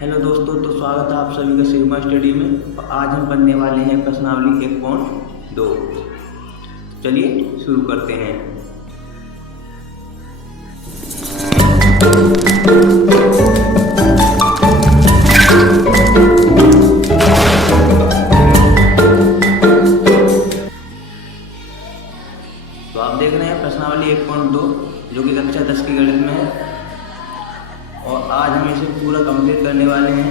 Hello दोस्तों, तो स्वागत है आप सभी का सिग्मा स्टडी में। और आज हम पढ़ने वाले हैं प्रश्नावली 1.2। चलिए शुरू करते हैं। तो आप देख रहे हैं प्रश्नावली 1.2 जो कि कक्षा 10 की गणित में है। और आज हम इसे पूरा कंप्लीट करने वाले हैं।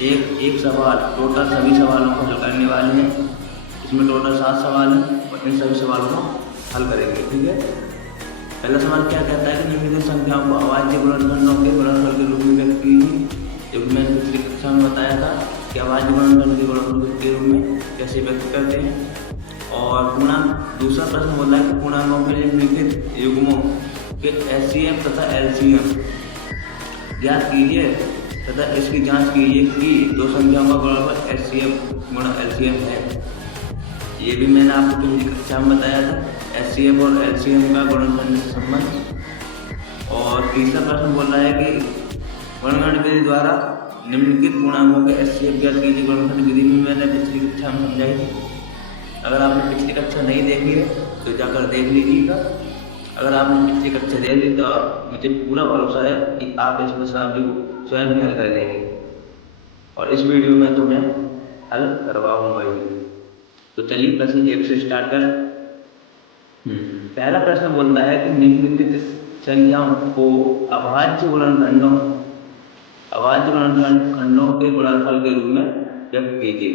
एक सवाल, टोटल सभी सवालों को हल करने वाले हैं। इसमें टोटल 7 सवाल हैं और इन सभी सवालों को हल करेंगे। ठीक है। पहला सवाल क्या कहता है कि निम्नलिखित संख्याओं को अभाज्य गुणनखंडों के गुणनफल के रूप में व्यक्त कीजिए। जो कि मैंने पिछली कक्षा में बताया था कि अभाज्य गुणनखंड के गुणनफल के रूप में कैसे व्यक्त करते हैं। और पूर्णांक, दूसरा प्रश्न बोला है कि पूर्णांकों के निम्नलिखित युग्मों के HCF तथा LCM ज्ञात कीजिए तथा इसकी जांच कीजिए कि दो संख्याओं का गुणनफल HCF गुणा LCM है। ये भी मैंने आपको पिछली कक्षा में बताया था, HCF और LCM का गुणनखंड से संबंध। और तीसरा प्रश्न बोल रहा है कि गुणनखंड विधि द्वारा निम्नलिखित पूर्णांकों के HCF ज्ञात कीजिए। गुणनखंड विधि में मैंने पिछली कक्षा में समझाई थी। अगर आपने पिछली कक्षा नहीं देखी है तो जाकर देख लीजिएगा। अगर आपने पिछली कक्षा दे दी तो मुझे पूरा भरोसा है कि आप इस प्रश्नावली को स्वयं ही हल कर लेंगे। और इस वीडियो में तो मैं हल करवाऊंगा ही। तो चलिए प्रश्न 1 से स्टार्ट कर। पहला प्रश्न बोलता है कि निम्नलिखित संख्याओं को अभाज्य गुणनखंडों के गुणनफल के रूप में व्यक्त कीजिए।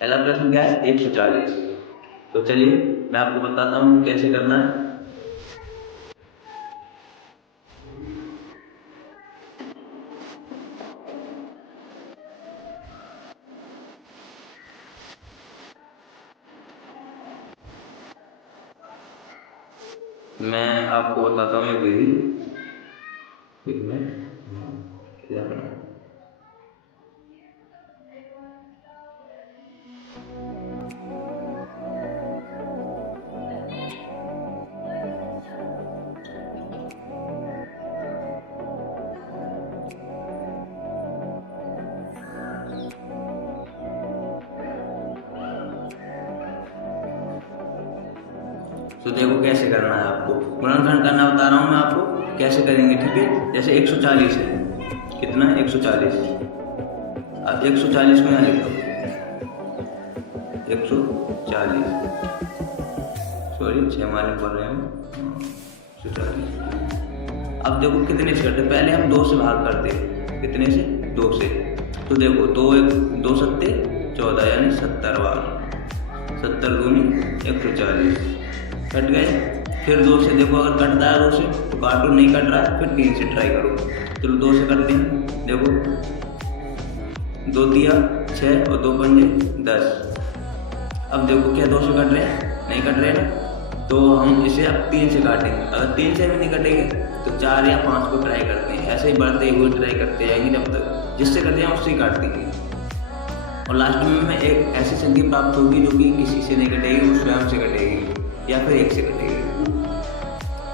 पहला प्रश्न क्या है? 140। तो चलिए मैं आपको बताता हूँ कैसे करना है। मैं आपको बताता हूँ एक विधि। तो देखो कैसे करना है आपको, गुणनखंड करना बता रहा हूँ मैं आपको कैसे करेंगे। ठीक है। जैसे 140 है, कितना है? 140। अब 140 को यहाँ लिख दो, 140, सॉरी 6 मालूम पड़ रहे हैं, 140। अब देखो कितने से करते, पहले हम 2 से भाग करते हैं। कितने से? 2 से। तो देखो 2 सत्ते 14 यानी 70 बार, 70 दूनी 140 कट गए। फिर 2 से देखो, अगर कटता है 2 से तो काटो, नहीं कट रहा है फिर 3 से ट्राई करो। चलो 2 से करते हैं। देखो 2 दिया 6 और 2 पंजे 10। अब देखो क्या 2 से कट रहे हैं? नहीं कट रहे ना, तो हम इसे अब 3 से काटेंगे। अगर 3 से भी नहीं कटेंगे तो 4 या 5 को ट्राई करते हैं। ऐसे ही बढ़ते हुए ट्राई करते जाएंगे जब तक जिससे करते हैं उससे ही काट देंगे। और लास्ट में हमें एक ऐसी संख्या प्राप्त होगी जो कि किसी से नहीं कटेगी, वो स्वयं से कटेगी या फिर 1 से कटेगी।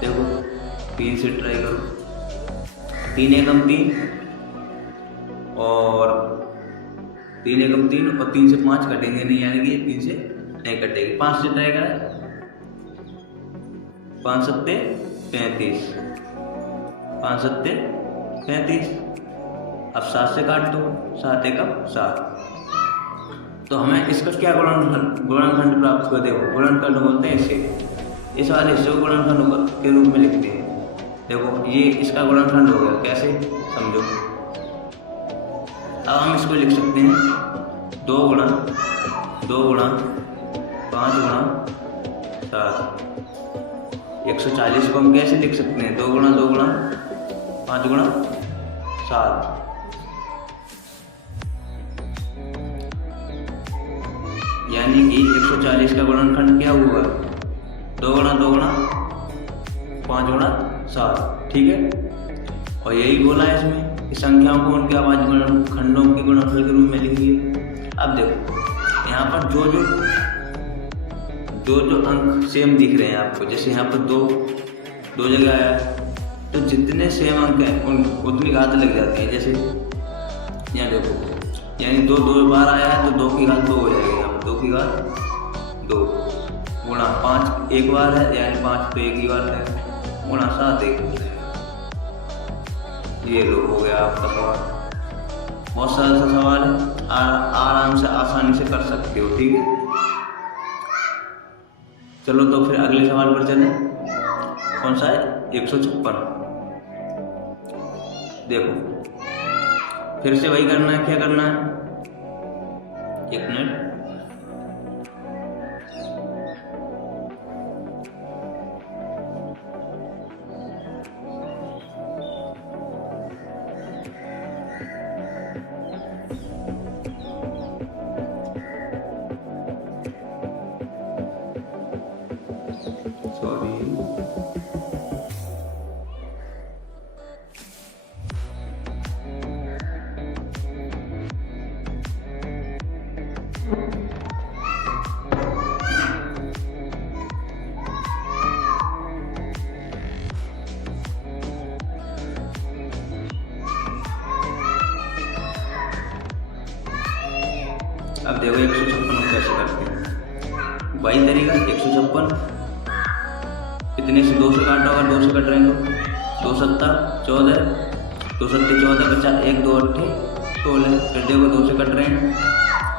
देखो 3 से ट्राई करो, 3 एकम 3 और 3 एकम 3 और 3 से 5 कटेंगे नहीं, यानी कि 3 से नहीं कटेगी। 5 से ट्राई करें, 5 सत्ते 35, 5 सत्ते 35। अब 7 से काट दो, 7 एकम 7। तो हमें इसका क्या गुणनखंड प्राप्त कर? देखो गुणनखंड बोलते हैं इसे, इस वाले हिस्से को गुणनखंड के रूप में लिखते हैं। देखो ये इसका गुणनखंड हो गया, कैसे समझो। अब हम इसको लिख सकते हैं 2 गुणा 5 गुणा 7। 140 को हम कैसे लिख सकते हैं? 2 गुणा 5 गुणा 7। यानी कि 140 का गुणनखंड क्या हुआ? 2 गुणा 5 गुणा 7। ठीक है। और यही बोला है इसमें कि संख्याओं को उनके अभाज्य गुणनखंडों के गुणनफल के रूप में लिखिए। अब देखो यहाँ पर जो अंक सेम दिख रहे हैं आपको, जैसे यहाँ पर 2 जगह आया, तो जितने सेम अंक हैं उतनी घात लग जाती है। जैसे यहाँ देखो, यानी 2 2 बार आया है तो 2 की घात 2 हो जाएगी। यहाँ 2 की घात 2 गुणा 5 एक बार है, यानी 5 तो एक ही बार है, गुणा 7 एक हो जाएगा। ये लो हो गया आपका सवाल। बहुत सरल सा सवाल है, आराम से आसानी से कर सकते हो, ठीक है। चलो तो फिर अगले सवाल पर चलें। कौन सा है? 156। देखो फिर से वही करना है। क्या करना है? 1 मिनट। सॉरी, अब देखो 156 कैसे करते हैं। वही तरीका 156, कितने से 2 से काटो, अगर 2 से कट रहे हैं तो 2 7 14, 2 7 14 50, 1 2 8 16। फिर देखो 2 से कट रहे हैं,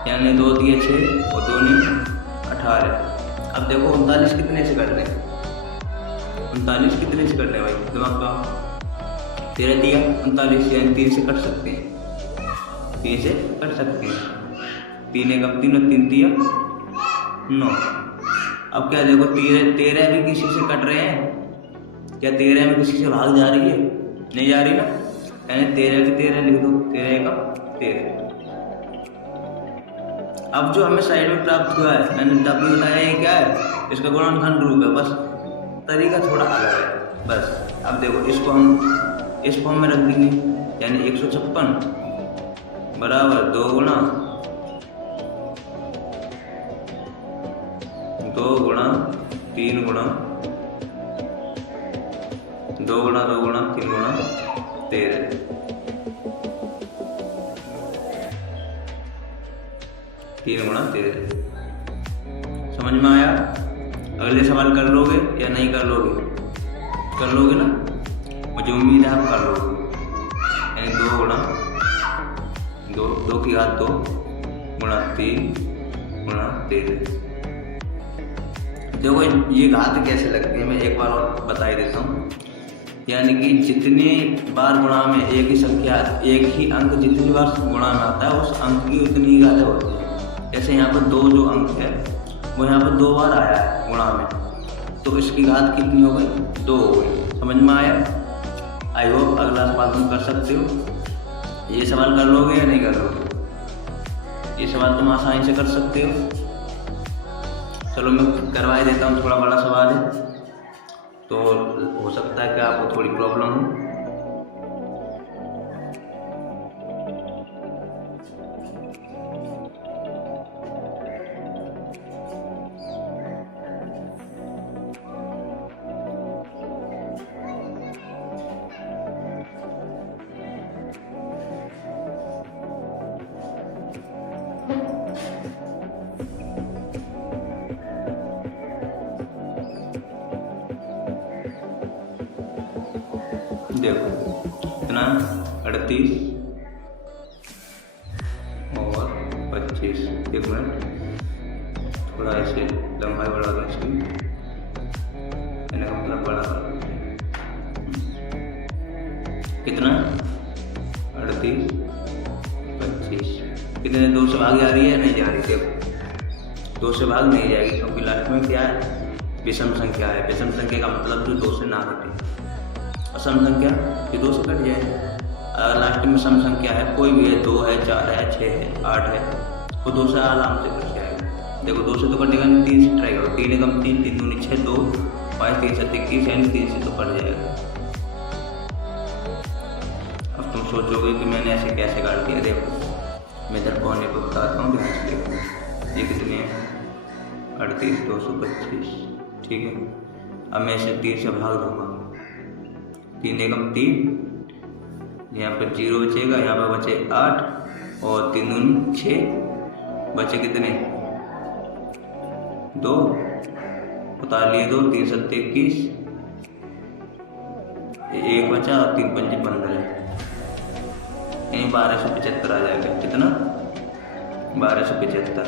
यानी 2 दिए 6 और 2 ने 18। अब देखो 39 कितने से कट रहे हैं? 39 कितने से कट रहे हैं भाई? दिमाग का 13 दिया 39, यानी 3 से कट सकते हैं, 3 से कट सकते हैं। 3 एकम 3 और 3 दिया 9। अब क्या देखो 13 भी किसी से कट रहे हैं, क्या 13 में किसी से भाग जा रही है? नहीं जा रही ना, यानी 13 के 13 लिख दो, 13 एकम 13। अब जो हमें साइड में प्राप्त हुआ है, मैंने तभी बताया ये क्या है, इसका गुणनखंड रूप है, बस तरीका थोड़ा अलग है बस। अब देखो इसको हम इस फॉर्म में रख देंगे, यानी 156 बराबर 2 गुणा 3 गुणा 2 गुणा 2 गुणा 3 गुणा 13। 3 गुणा 13 समझ में आया? अगले सवाल कर लोगे या नहीं कर लोगे? कर लोगे ना, मुझे उम्मीद है आप कर लोगे। यानी 2 गुणा 2 की घात 2 गुणा 3 गुणा 13। देखो ये घात कैसे लगती है, मैं एक बार और बता ही देता हूँ। यानी कि जितने बार गुणा में एक ही संख्या, एक ही अंक जितनी बार गुणा में आता है, उस अंक की उतनी ही घातें होती हैं। जैसे यहाँ पर 2 जो अंक है वो यहाँ पर 2 बार आया है गुणा में, तो इसकी घात कितनी हो गई? 2 हो गई। समझ में आया? आई होप अगला सवाल तुम कर सकते हो। ये सवाल कर लोगे या नहीं कर लोगे? ये सवाल तुम आसानी से कर सकते हो। चलो मैं करवा ही देता हूँ, थोड़ा बड़ा सवाल है तो हो सकता है कि आपको थोड़ी प्रॉब्लम हो। देखो कितना 38 और 25। एक मिनट, थोड़ा ऐसे लंबाई बढ़ा दो इसकी, मतलब बड़ा कितना 38 25 कितने 2 से भाग जा रही है? नहीं जा रही। देखो 2 से भाग नहीं जाएगी, क्योंकि लास्ट में क्या है? विषम संख्या है। विषम संख्या का मतलब जो 2 से ना घटे। सम संख्या ये 2 से कट जाए। अगर लास्ट में सम संख्या है, कोई भी है, 2 है 4 है 6 है 8 है, वो 2 से आराम से कट जाएगा। देखो 2 से तो कटेगा नहीं, 3 से ट्राई करो। 3 एकम 3, 3 दूनी 6, 2 5 3 7 21, यानी 3 से तो कट जाएगा। अब तुम सोचोगे कि मैंने ऐसे कैसे काट दिया। देखो मैं इधर कोने को बताता हूँ, ध्यान से देखो। ये कितने हैं? 38 225, ठीक है। अब मैं इसे 3 से भाग दूंगा। 3 एकम 3, यहाँ पर 0 बचेगा, यहाँ पर बचे 8 और 3 दूनी 6, बचे कितने 2, उतार लिए 2, 3 7 21, 1 बचा और 3 5 15, यानी 1275 आ जाएगा। कितना 1275।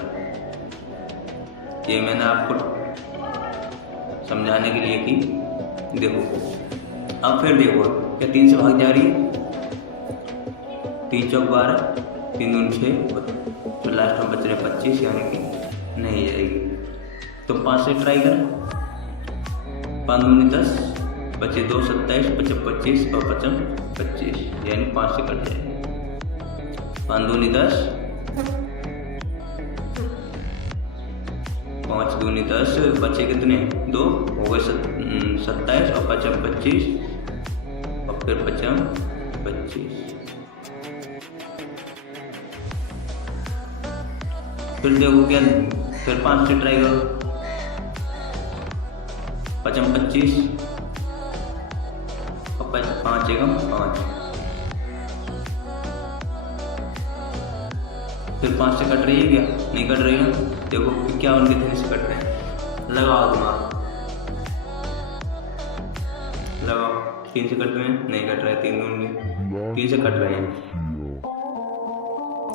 ये मैंने आपको समझाने के लिए कि देखो। अब फिर देखो क्या 3 से भाग जा रही है, 3 चौक 12, 3 दूनी 6, तो लास्ट में बच रहे 25, यानी कि नहीं जाएगी। तो 5 से ट्राई करें, 5 दूनी 10, बचे 2 27, बचे 25 और 25, यानी 5 से कट जाएगी। 5 दूनी 10, 5 दूनी 10, बचे कितने 2, हो गए 27 और 25, और फिर 25। फिर देखो क्या, फिर 5 से ट्राई करो, 25 और 5 एकम 5, फिर 5 से कट रही है क्या, नहीं कट रही है। देखो क्या उनके 3 से कट रहे हैं, लगाओ दिमाग, लगाओ। 3 से कट रहे हैं, नहीं कट रहे, 3 दूनी 3 से कट रहे हैं,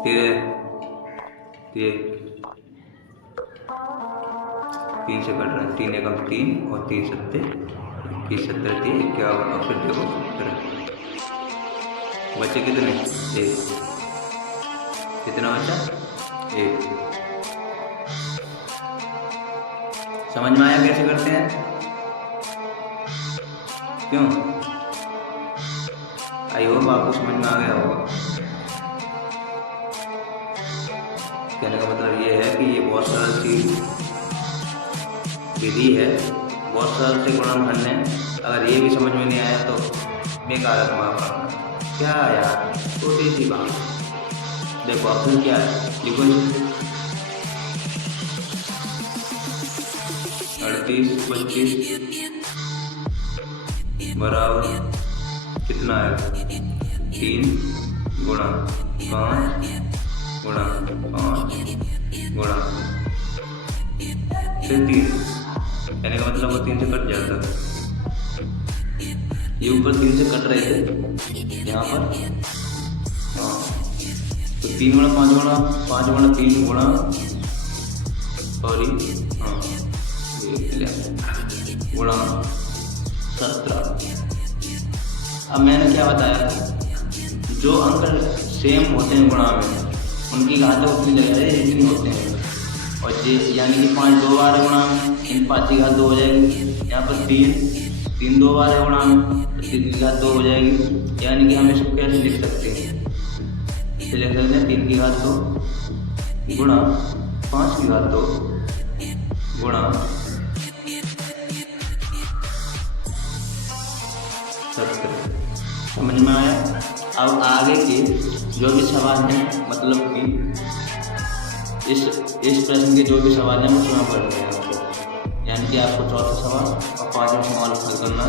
ये 3 से कट रहे हैं, 3 एकम 3 और 3 सत्ते 21, 17 3 51, और फिर देखो 17, बचे कितने 1, कितना बचा 1। समझ में आया कैसे करते हैं, क्यों? आई होप आपको समझ में आ गया होगा। कहने का मतलब ये है कि ये बहुत सरल सी विधि है, बहुत सरल से गुणन करने। अगर ये भी समझ में नहीं आया तो बेकार है तुम्हारा क्या यार, छोटी सी बात। देखो ऑप्शन क्या है, लिखो 38 25 बराबर कितना है 3 गुणा 5 गुणा 5 गुणा फिर 3, कहने का मतलब वो 3 से कट जाता है। ये ऊपर 3 से कट रहे थे यहाँ पर, हाँ, तो 3 गुणा 5 गुणा 5 गुणा 3 गुणा, सॉरी, हाँ गुणा 17। अब मैंने क्या बताया, जो अंक सेम होते हैं गुणा में, उनकी घातें उतनी जगह है जितनी होते हैं, और ये यानी कि 5 2 बार है गुणा में, इन 5 की घात 2 हो जाएगी। यहाँ पर 3 2 बार है गुणा में, तो 3 की घात 2 हो जाएगी। यानी कि हम इसको कैसे लिख सकते हैं, इसे लिख सकते हैं 3 की घात 2 गुणा 5 की घात 2 गुणा 17। समझ में आया? अब आगे के जो भी सवाल हैं, मतलब कि इस प्रश्न के जो भी सवाल हैं वो स्वयं करते हैं आपको, यानी कि आपको चौथा सवाल और 5वां सवाल हल करना,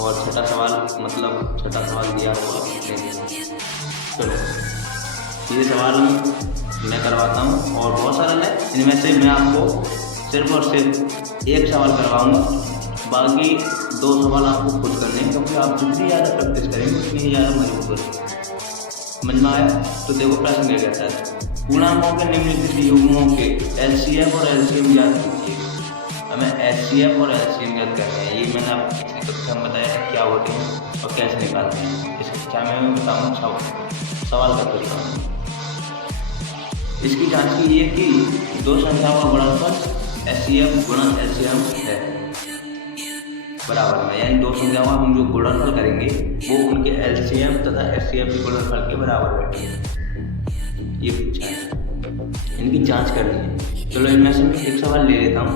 और छठा सवाल मतलब छठा सवाल दिया हुआ। चलो ये सवाल मैं करवाता हूँ, और बहुत सारा है, इनमें से मैं आपको सिर्फ और सिर्फ एक सवाल करवाऊँगा, बाकी 2 सवाल आपको खुद करने हैं, क्योंकि आप जितनी ज़्यादा प्रैक्टिस करेंगे उतनी ज़्यादा मजबूत होगी। समझ में आया? तो देखो प्रश्न क्या कहता है, पूर्णांकों के निम्नलिखित युग्मों के एलसीएम और एलसीएम ज्ञात कीजिए। हमें एचसीएफ और एलसीएम ज्ञात करना है। ये मैंने आपको पिछली कक्षा में बताया क्या होते हैं और कैसे निकालते हैं। इस कक्षा में मैं बताऊँगा सवाल का तरीका। इसकी जांच कीजिए कि 2 संख्याओं का गुणनफल एचसीएफ गुणा एलसीएम है बराबर में, यानी 2 संख्याओं का हम जो गुणनफल करेंगे वो उनके एलसीएम तथा एचसीएफ के गुणनफल के बराबर बैठे। ये पूछा है, इनकी जांच करनी है। चलो इनमें से मैं एक सवाल ले लेता हूँ,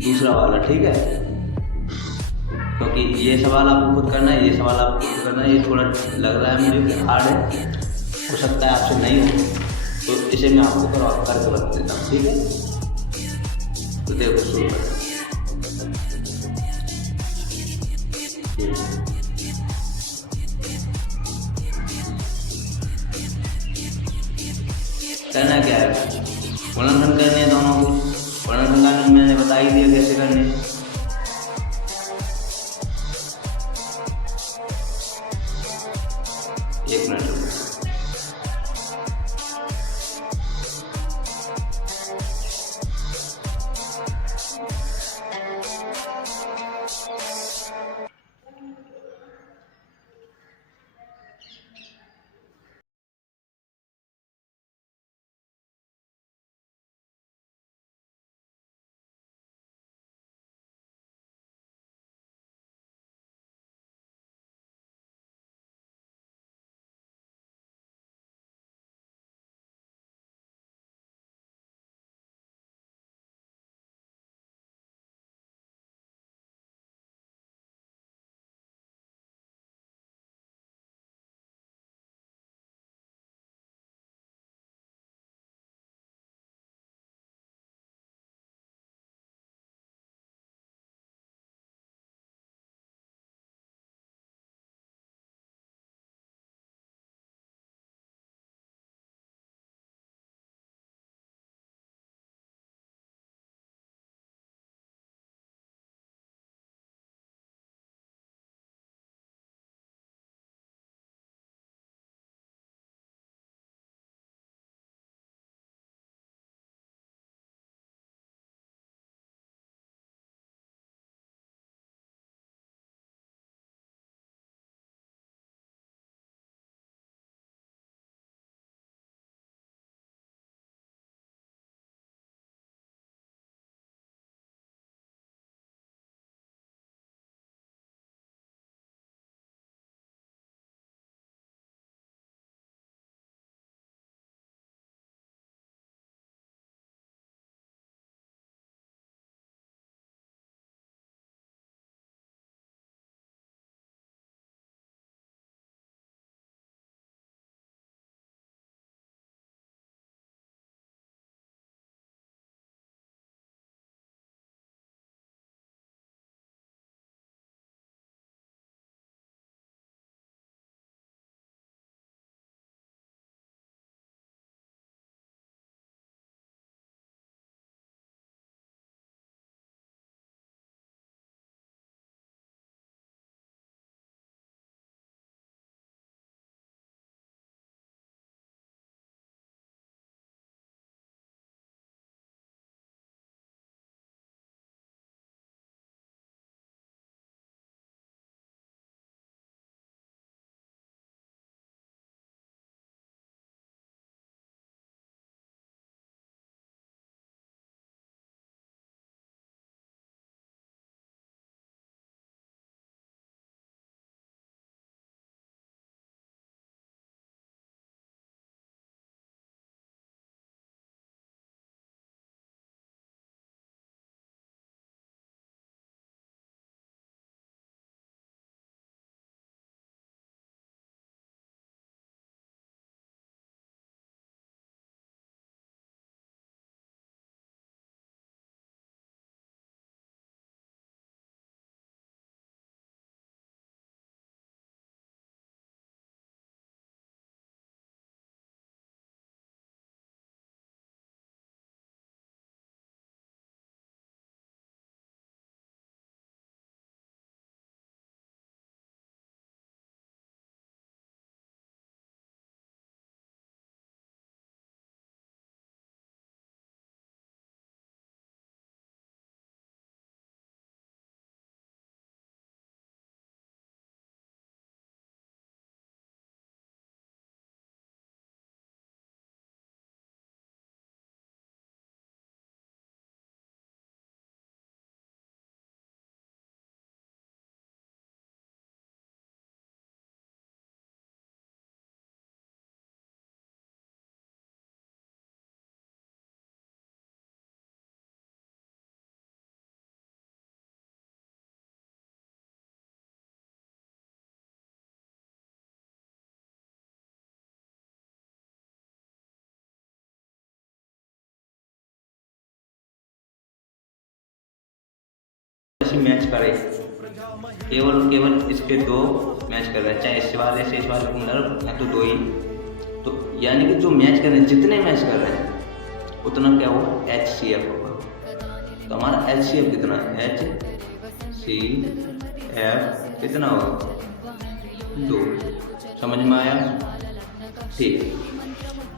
दूसरा वाला, ठीक है? क्योंकि ये सवाल आपको खुद करना है, ये सवाल आपको खुद करना है। ये थोड़ा लग रहा है मुझे कि हार्ड है, हो सकता है आपसे नहीं हो, तो इसे मैं आपको करके बता देता हूँ, ठीक है? तो देखो शुरू करें। करना क्या है, गुणनखंड करने हैं दोनों को। गुणनखंड का मैंने बता ही दिया कैसे करने हैं। एक मिनट रुको। मैच करे, केवल केवल इसके दो मैच कर रहे हैं, चाहे इस वाले से इस वाले को मिला या तो दो ही तो यानी कि जो मैच कर रहे हैं, जितने मैच कर रहे हैं उतना क्या होगा, HCF होगा। तो हमारा HCF कितना है, HCF कितना होगा, 2। समझ में आया? ठीक।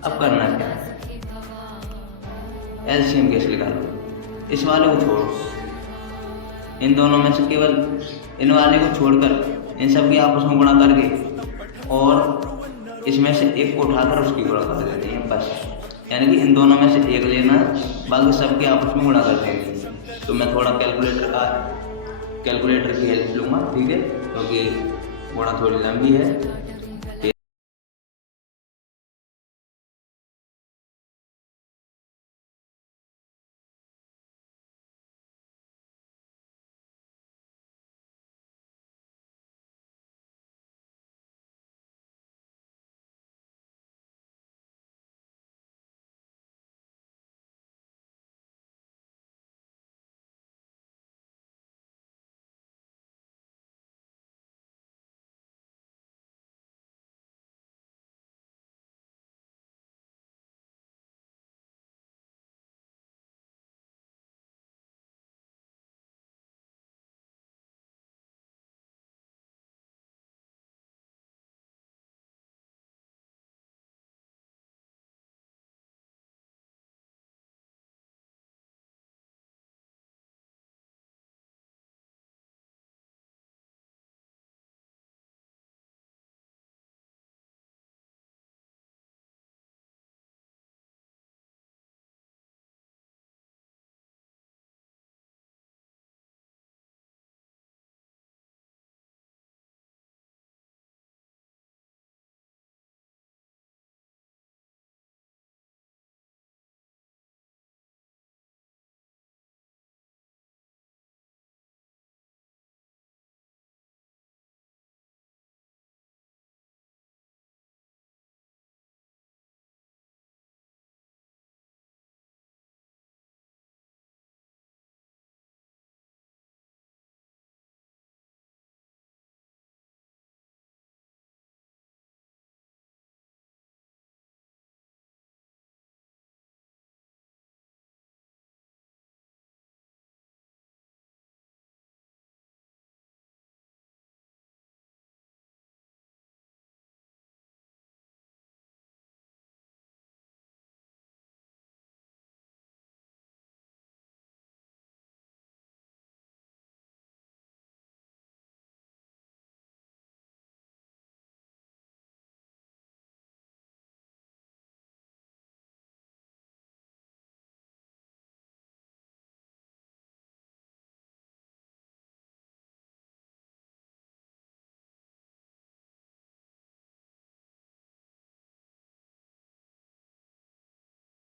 अब करना क्या है, LCM कैसे निकालो, इस वाले को छोड़ो, इन दोनों में से केवल इन वाले को छोड़कर इन सब की आपस में गुणा करके और इसमें से एक को उठाकर उसकी गुणा कर देनी है बस। यानी कि इन दोनों में से एक लेना, बाकी सब के आपस में गुणा कर देंगे। तो मैं थोड़ा कैलकुलेटर की हेल्प लूँगा, ठीक है, क्योंकि गुणा थोड़ी लंबी है।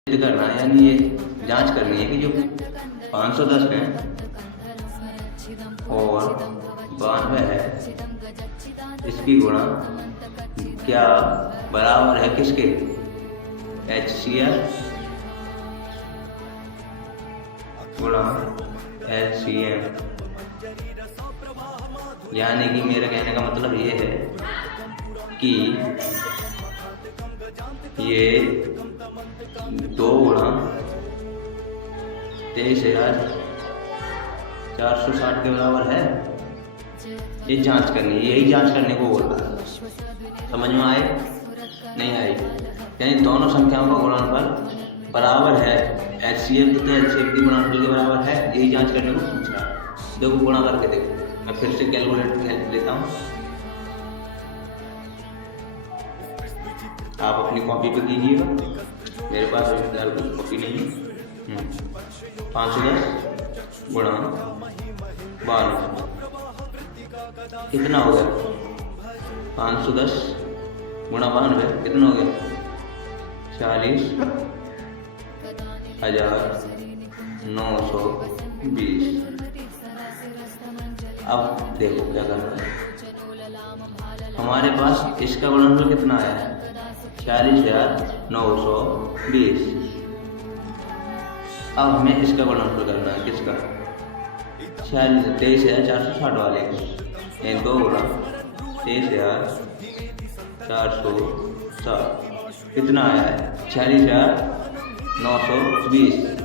करना है, यानी ये जांच करनी है कि जो 510 है और 92 है, इसकी गुणा क्या बराबर है किसके, HCF गुणा LCM। यानी कि मेरे कहने का मतलब ये है कि ये 2 गुणा 23,460 के बराबर है। ये जांच करनी है, यही जांच करने को बोल रहा है। समझ में आए, नहीं आई? यानी दोनों संख्याओं का गुणनफल बराबर है, HCF तथा LCM के गुणनफल के बराबर है, यही जांच करने को पूछ रहा है। देखो गुणा करके देखो, मैं फिर से कैलकुलेटर की हेल्प लेता हूँ। आप अपनी कॉपी पे कीजिएगा, मेरे पास फिलहाल कुछ कॉपी नहीं है। 510 गुणा 92 कितना हो गया, 510 गुणा 92 कितना हो गया, 40,920। अब देखो क्या करना है, हमारे पास इसका गुणनफल कितना आया है, 40,920। अब हमें इसका गुणनफल करना है, किसका, 23,460 वाले का। 2 गुणा 23,460 कितना आया है? 46,920।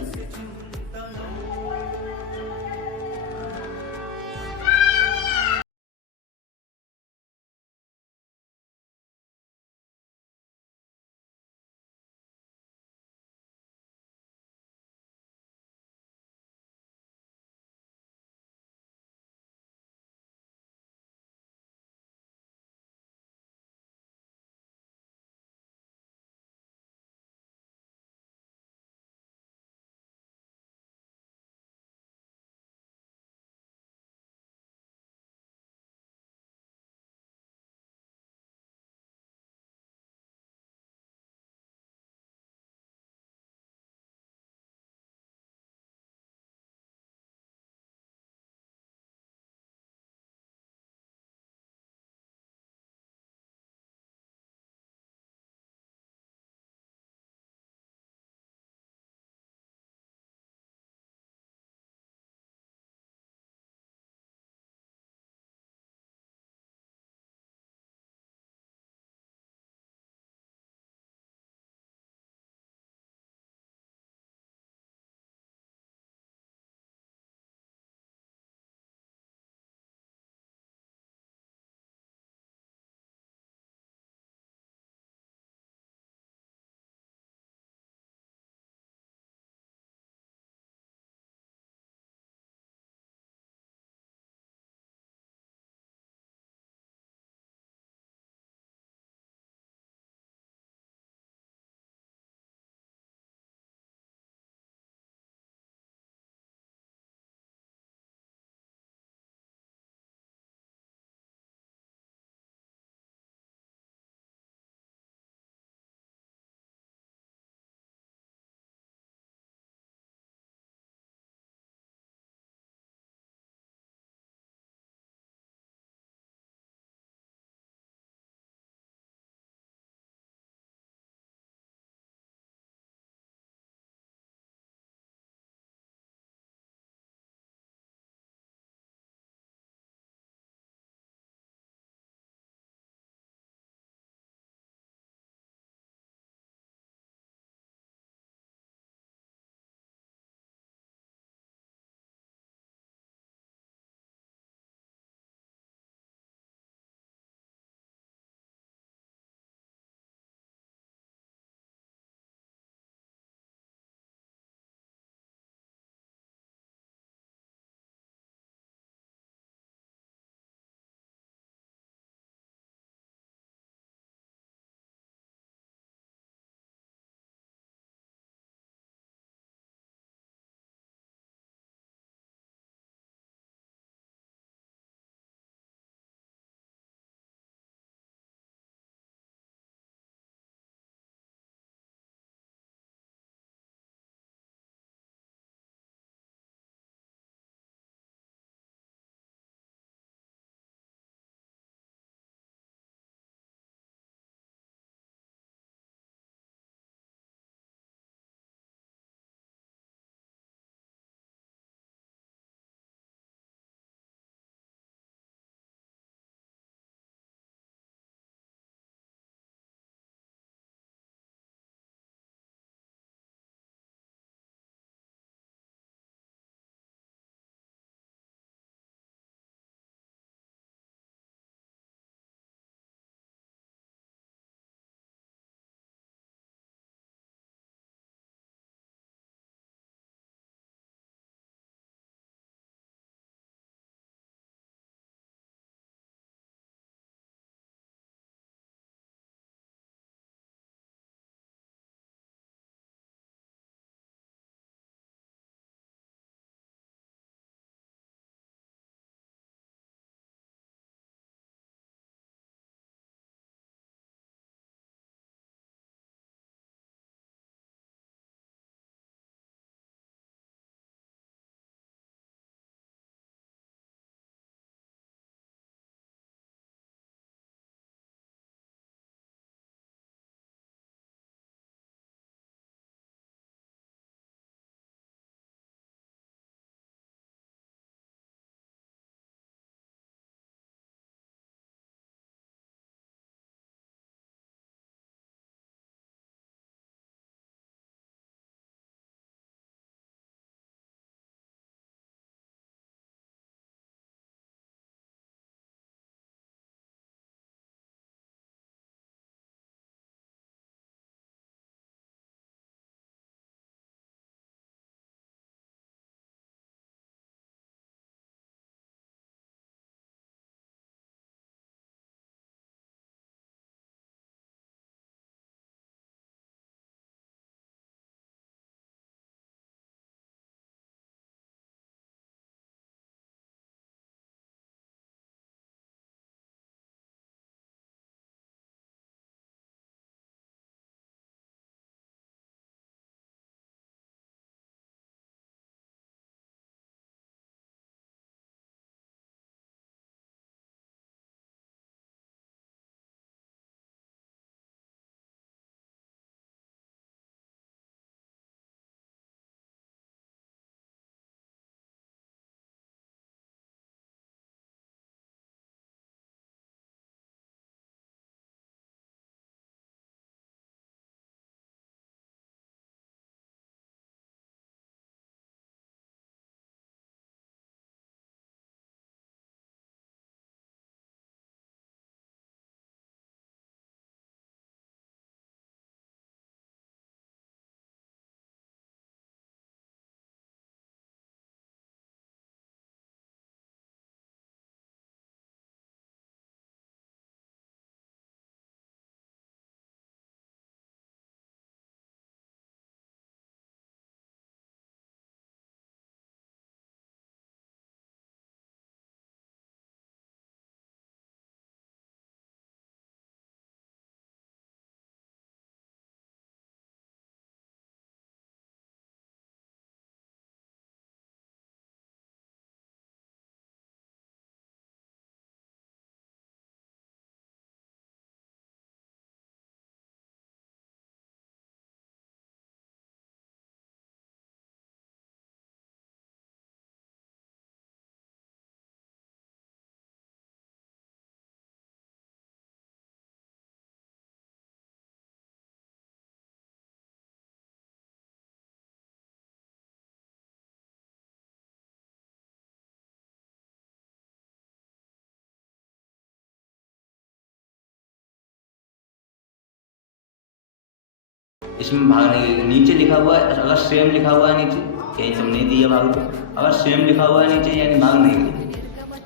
इसमें भाग नहीं गई। नीचे लिखा हुआ है, अगर सेम लिखा हुआ है नीचे, कहीं तुम नहीं दिया भाग, तो अगर सेम लिखा हुआ है नीचे यानी भाग नहीं गई,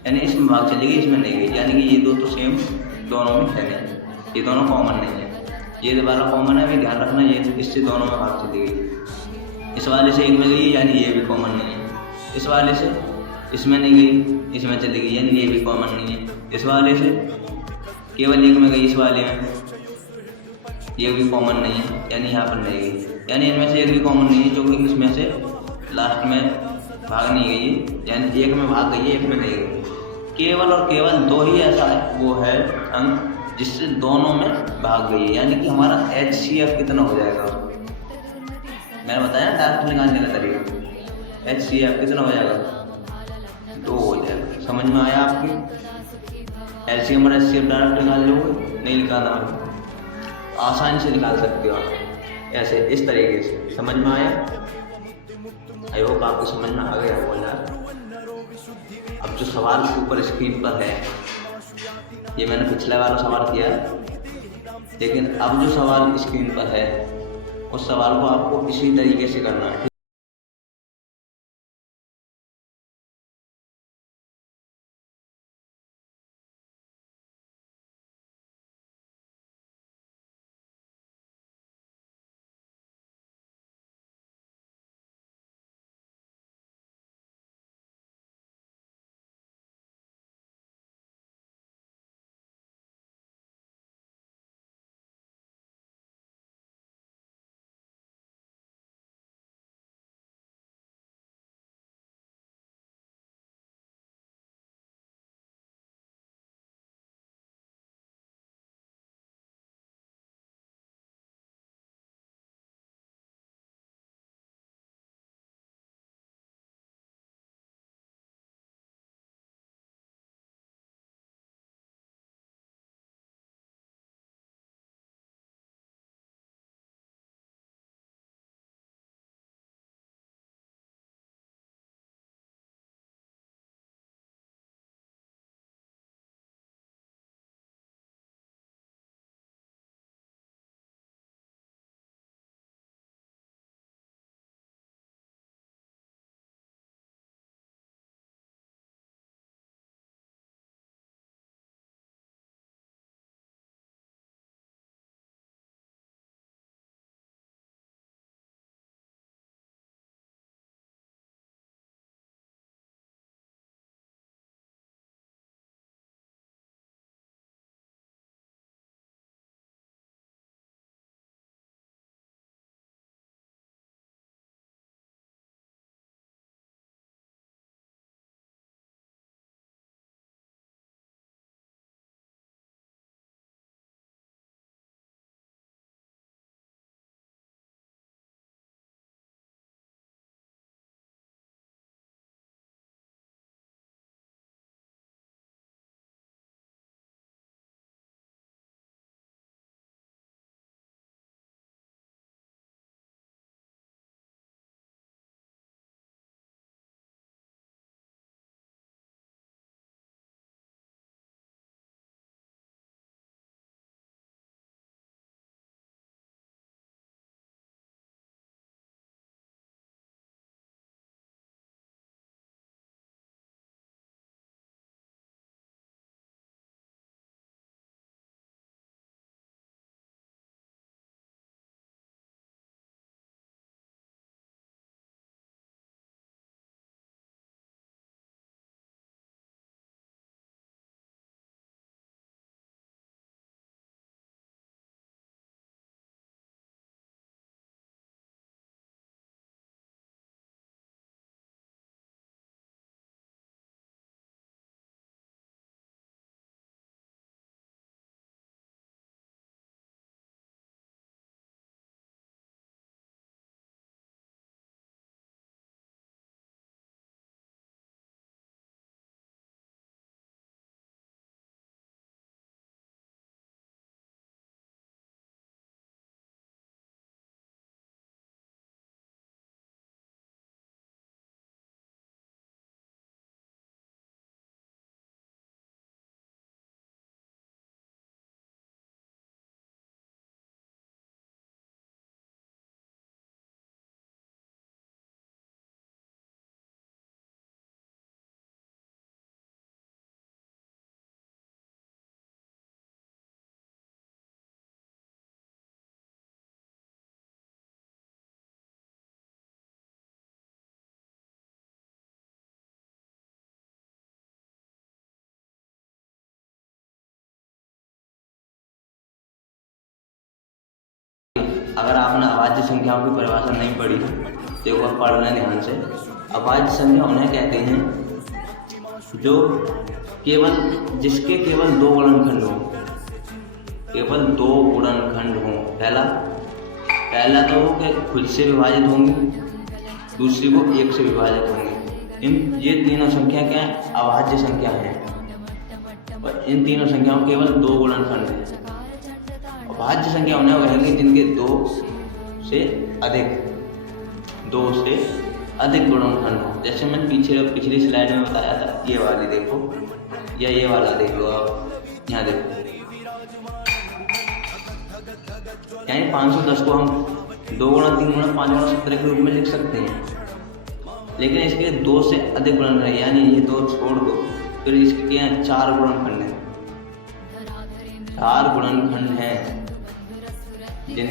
यानी इसमें भाग चली गई, इसमें नहीं गई, यानी कि ये दो तो सेम दोनों में है नहीं, ये दोनों कॉमन नहीं है। ये वाला कॉमन है, अभी ध्यान रखना, ये इससे दोनों में भाग चली गई। इस वाले से एक में गई यानी ये भी कॉमन नहीं है। इस वाले से इसमें नहीं गई, इसमें चली गई यानी ये भी कॉमन नहीं है। इस वाले से केवल एक में गई, इस वाले में ये भी कॉमन नहीं है, यानी यहाँ पर नहीं गई, यानी इनमें से एक भी कॉमन नहीं है, जो कि इसमें से लास्ट में भाग नहीं गई, यानी एक में भाग गई है, एक में नहीं गई। केवल और केवल दो ही ऐसा है, वो है अंक जिससे दोनों में भाग गई है, यानी कि हमारा HCF कितना हो जाएगा। मैंने बताया डायरेक्ट निकालने का तरीका, HCF कितना हो जाएगा, 2 हो जाएगा। समझ में आया आपकी? LCM और HCF डायरेक्ट निकाल लोगे, नहीं निकालना, आसानी से निकाल सकते हो आप ऐसे, इस तरीके से। समझ में आया? आई होप आपको समझ में आ गया होगा। अब जो सवाल ऊपर स्क्रीन पर है, ये मैंने पिछले वाला सवाल किया, लेकिन अब जो सवाल स्क्रीन पर है उस सवाल को आपको इसी तरीके से करना है। अगर आपने अभाज्य संख्याओं की परिभाषा नहीं पढ़ी तो एक बार पढ़ लें ध्यान से। अभाज्य संख्या उन्हें कहते हैं जो जिसके केवल दो गुणनखंड हो, केवल दो गुणनखंड हो। पहला तो वो कि खुद से विभाजित होंगी, दूसरी को एक से विभाजित होंगी। ये तीनों संख्या क्या है? अभाज्य संख्या है। और इन तीनों संख्याओं केवल दो गुणनखंड हैं। अभाज्य संख्या उन्हें कहेंगे जिनके दो से अधिक गुणनखंड हो। जैसे मैंने पिछली स्लाइड में बताया था, ये वाली देखो या ये वाला देख लो आप, यहाँ देखो, यानी 510 को हम 2 गुणा 3 गुणा 5 गुणा 17 के रूप में लिख सकते हैं। लेकिन इसके दो से अधिक गुणनखंड है, यानी ये दो छोड़ दो, फिर इसके क्या है? 4 गुणनखंड है। 4 गुणनखंड हैं जिन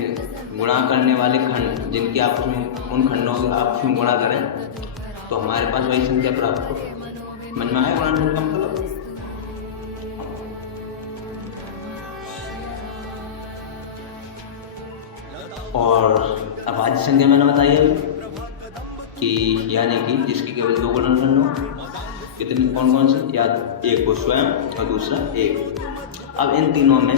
गुणा करने वाले खंड, जिनके आपस में उन खंडों के आपस में गुणा करें तो हमारे पास वही संख्या प्राप्त हो। समझ में आया गुणनखंड का मतलब? और अभाज्य संख्या मैंने बताई अभी कि यानी कि जिसके केवल दो गुणनखंड हो। कितने? कौन कौन से? या एक को स्वयं और दूसरा एक। अब इन तीनों में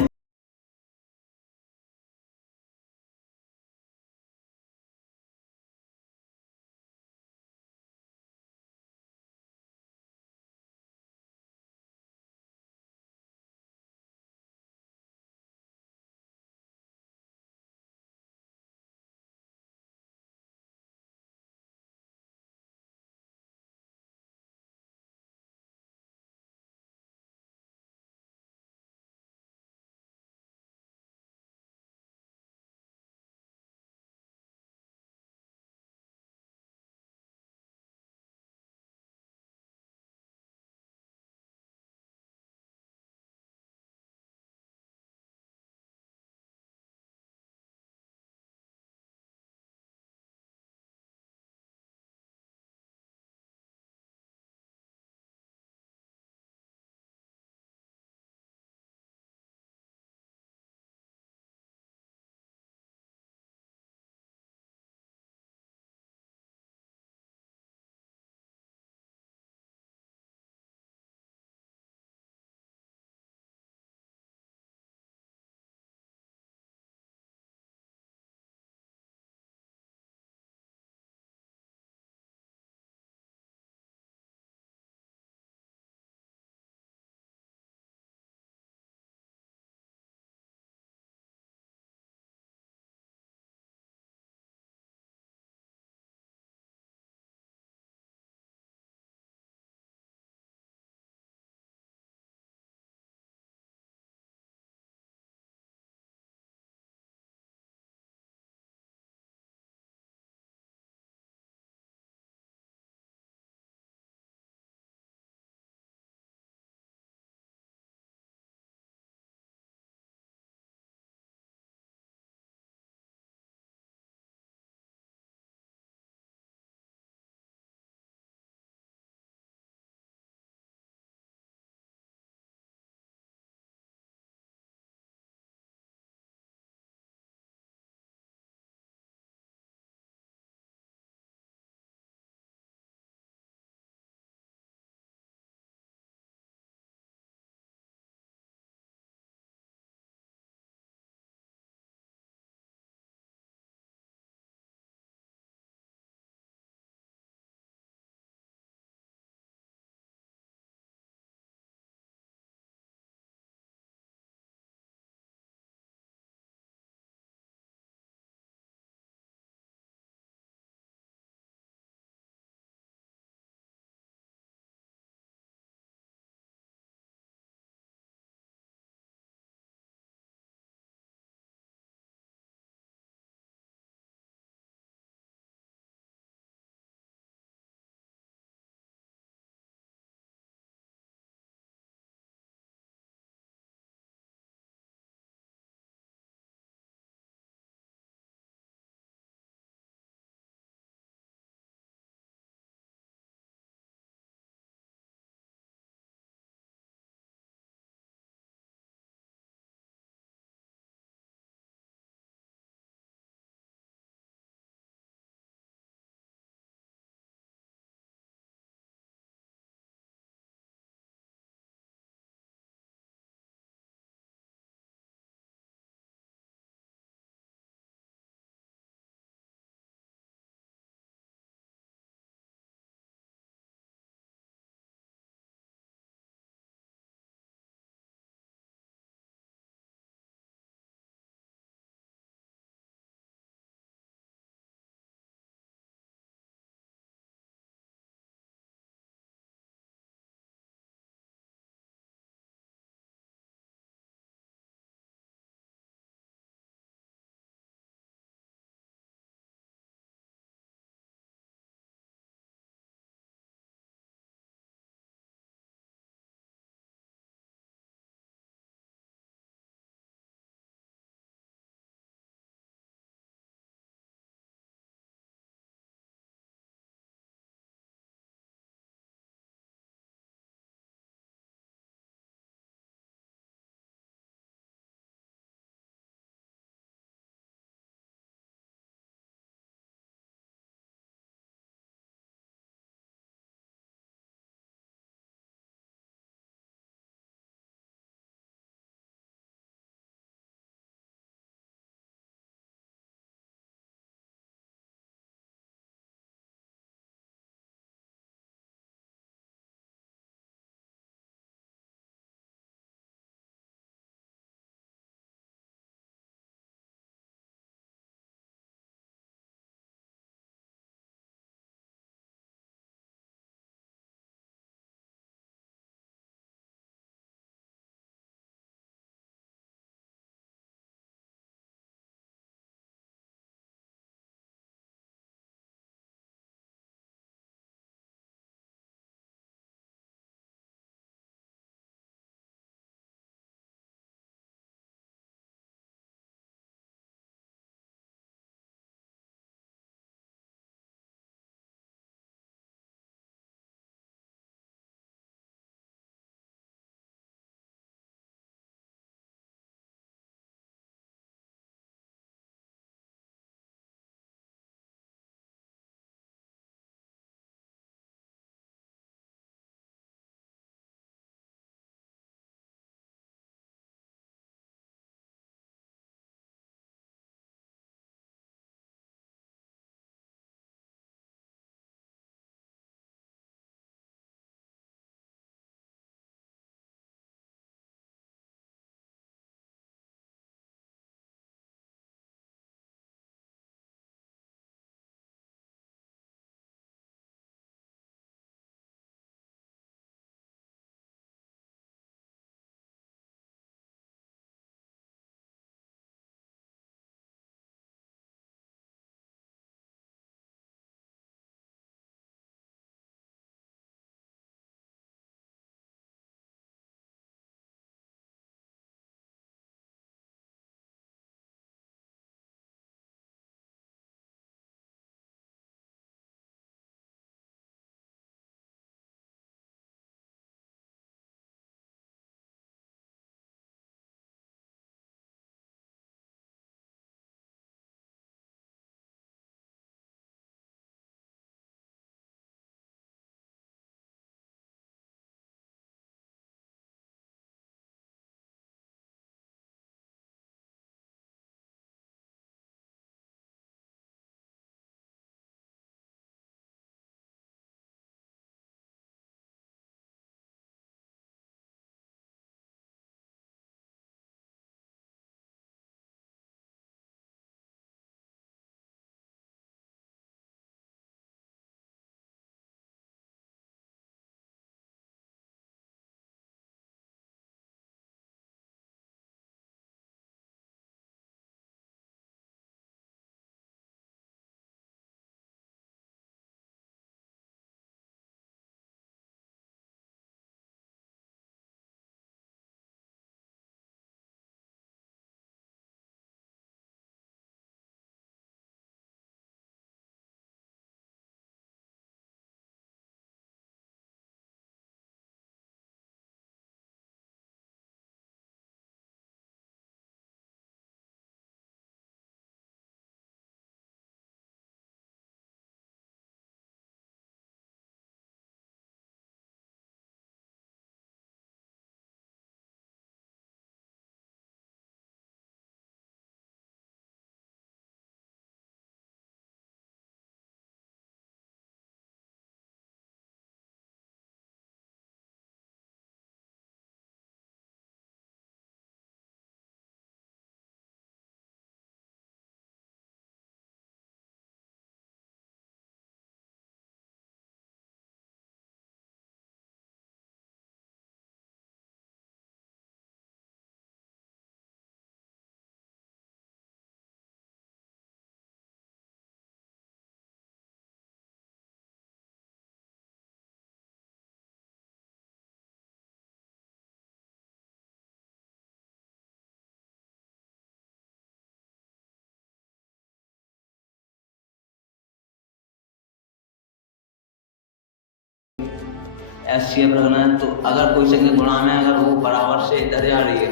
HCF रखना है, तो अगर कोई संख्या गुणा में अगर वो बराबर से इधर जा रही है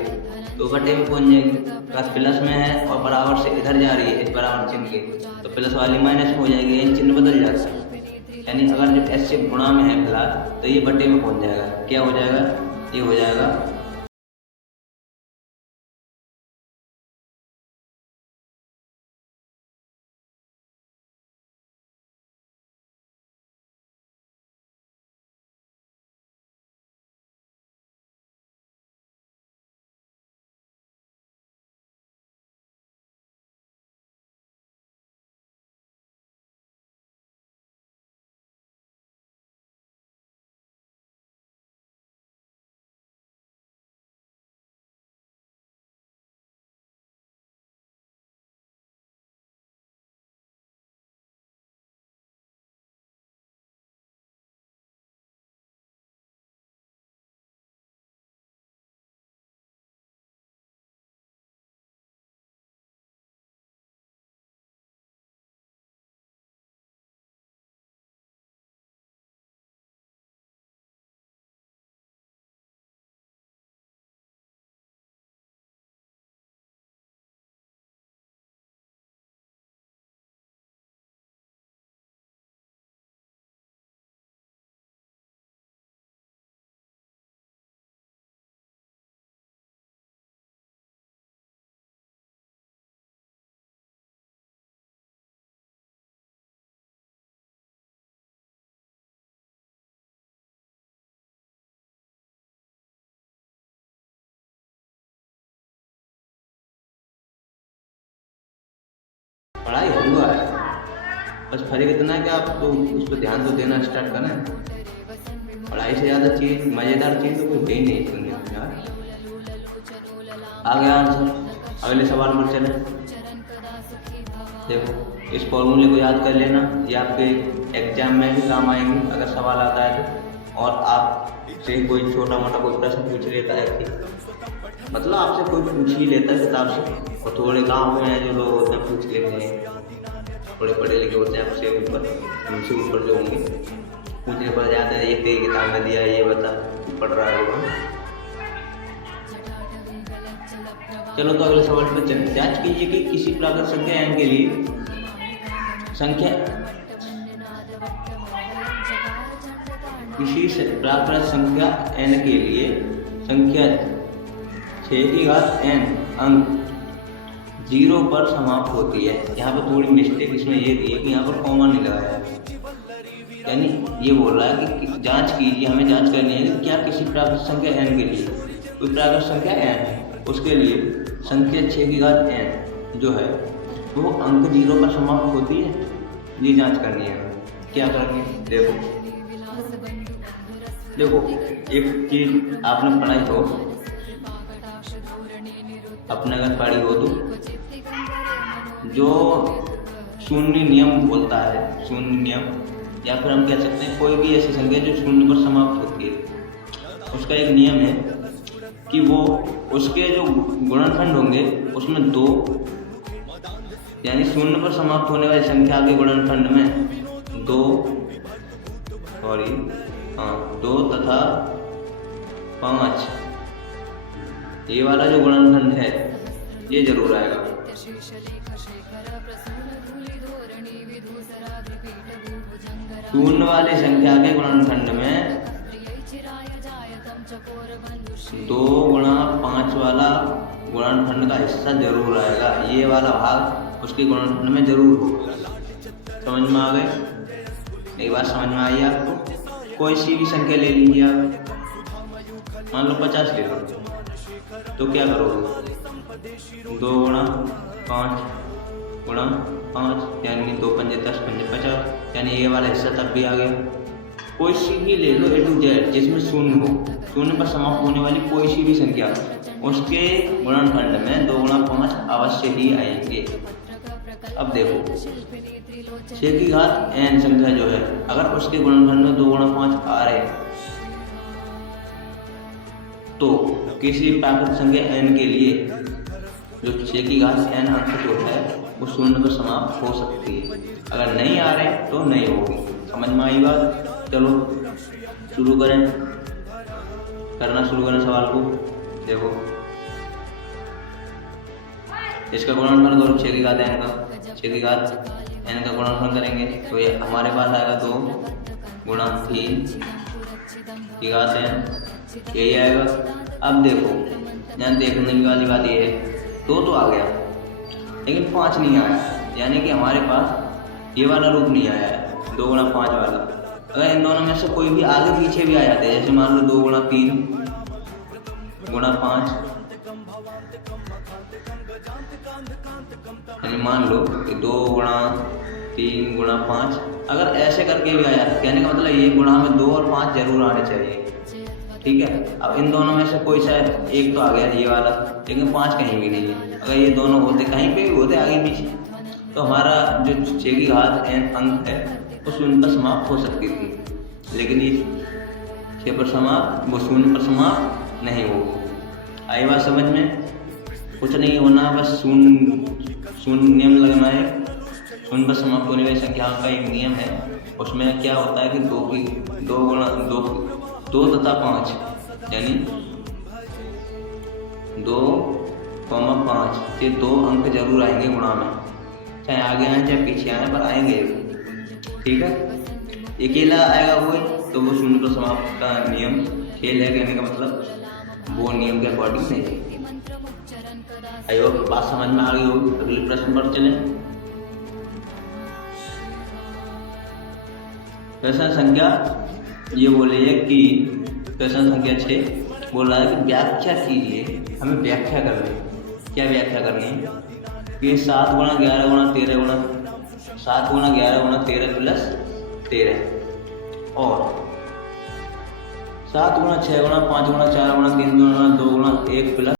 तो बटे में पहुंच जाएगी। अगर प्लस में है और बराबर से इधर जा रही है इस बराबर चिन्ह के, तो प्लस वाली माइनस में हो जाएगी, इन चिन्ह बदल जाता है। यानी अगर जब HCF गुणा में है फिलहाल तो ये बटे में पहुंच जाएगा। क्या हो जाएगा? ये हो जाएगा पढ़ाई हुआ है, बस फर्क इतना है कि आप तो उस पर ध्यान तो देना स्टार्ट करें। पढ़ाई से ज़्यादा चीज़ मज़ेदार चीज़ तो कोई है ही नहीं इस दुनिया में यार। आ गया आंसर। अगले सवाल पर चले। देखो इस फॉर्मूले को याद कर लेना, ये आपके एग्जाम में भी काम आएंगे अगर सवाल आता है तो। और आपसे कोई छोटा मोटा कोई प्रश्न पूछ लेता है कि मतलब आपसे कोई पूछ ही लेता है किताब से, और थोड़े गाँव में हैं जो लोग होते हैं पूछ लेते हैं, थोड़े पढ़े लिखे होते हैं आपसे ऊपर, उनसे ऊपर जो होंगे पूछने पड़ जाते हैं, ये तेरी किताब में दिया ये बता पढ़ रहा है वो। चलो तो अगले सवाल पर चलें। जांच कीजिए कि किसी प्राकृत संख्या n के लिए प्राकृत संख्या n के लिए संख्या 6 की घात n अंक 0 पर समाप्त होती है। यहाँ पर थोड़ी मिस्टेक इसमें ये दी है कि यहाँ पर कॉमा नहीं लगाया है, यानी ये बोल रहा है कि जांच कीजिए, हमें जांच करनी है कि क्या किसी प्राकृत संख्या n के लिए, कोई प्राकृत संख्या n है उसके लिए संख्या 6 की घात n जो है वो अंक 0 पर समाप्त होती है, ये जांच करनी है। क्या करेंगे? देखो एक चीज आपने पढ़ाई हो, अपने अगर पढ़ी हो तो जो शून्य नियम बोलता है, शून्य नियम, या फिर हम कह सकते हैं कोई भी ऐसी संख्या जो शून्य पर समाप्त होती है, उसका एक नियम है कि वो उसके जो गुणनखंड होंगे उसमें 2, यानी शून्य पर समाप्त होने वाली संख्या के गुणनखंड में 2 तथा 5, ये वाला जो गुणनखंड है ये जरूर आएगा। शून्य वाली संख्या के गुणनखंड में 2 गुणा 5 वाला गुणनखंड का हिस्सा जरूर आएगा, ये वाला भाग उसके गुणनखंड में जरूर होगा। समझ में आ गए? एक बात समझ में आई आपको? कोई सी भी संख्या ले लीजिए आप, मान लो 50 ले लो, तो क्या करोगे? 2 गुणा 5 गुणा 5 यानी 2 पंजे 10 पंजे 50, यानी ये वाला हिस्सा तब भी आ गया। कोई सी भी ले लो A to Z जिसमें शून्य हो, शून्य पर समाप्त होने वाली कोई सी भी संख्या, उसके गुणनखंड में 2 गुणा 5 अवश्य ही आएंगे। अब देखो 6 की घात n संख्या जो है, अगर उसके गुणनखंड में 2 गुणा 5 आ रहे तो किसी प्राकृत संख्या n के लिए जो 6 की घात n अंक जो है वो शून्य पर समाप्त हो सकती है। अगर नहीं आ रहे तो नहीं होगी। समझ में आई बात? चलो शुरू करें, करना शुरू करें सवाल को। देखो इसका गुणनफल करो, 6 की घात n का, 6 की घात n का गुणनफल करेंगे तो ये हमारे पास आएगा 2 गुणा 3 की घात n, यही आएगा। अब देखो यहाँ देखने वाली बात ये है, 2 तो आ गया लेकिन 5 नहीं आया, यानी कि हमारे पास ये वाला रूप नहीं आया है 2 गुणा 5 वाला। अगर इन दोनों में से कोई भी आगे पीछे भी आ जाते हैं, जैसे मान लो 2 गुणा 3 गुणा 5, यानी मान लो कि 2 गुणा 3 गुणा 5, अगर ऐसे करके भी आ जाते, कहने का मतलब ये गुणा में 2 और 5 जरूर आने चाहिए, ठीक है। अब इन दोनों में से कोई शायद एक तो आ गया ये वाला, लेकिन 5 कहीं भी नहीं है। अगर ये दोनों होते कहीं पे भी होते आगे पीछे, तो हमारा जो 6 की घात n अंक है वो शून्य पर समाप्त हो सकती थी, लेकिन ये 6 पर समाप्त, वो शून्य पर समाप्त नहीं होगी। आई बात समझ में? कुछ नहीं होना, बस शून्य नियम लगना है। शून्य पर समाप्त होने वाली संख्या का एक नियम है, उसमें क्या होता है कि 2 गुणा 2 तथा 5, यानी 2, 5, ये 2 अंक जरूर आएंगे गुणा में, चाहे आगे आए चाहे पीछे आए, पर आएंगे, ठीक है। अकेला आएगा वो, तो वो शून्य पर समाप्त का नियम खेल है, कहने का मतलब वो नियम के अकॉर्डिंग नहीं है। आई होप बात समझ में आ गई होगी। अगले प्रश्न पर चलें। प्रश्न संख्या ये बोली है कि प्रश्न संख्या 6 बोल रहा है कि व्याख्या कीजिए, हमें व्याख्या करनी है। क्या व्याख्या करनी है कि 7 गुणा 11 गुणा 13 गुणा 7 गुणा 11 गुणा 13 प्लस 13 और 7 गुणा 6 गुणा 5 गुणा 4 गुणा 3 गुणा 2 गुणा 1 प्लस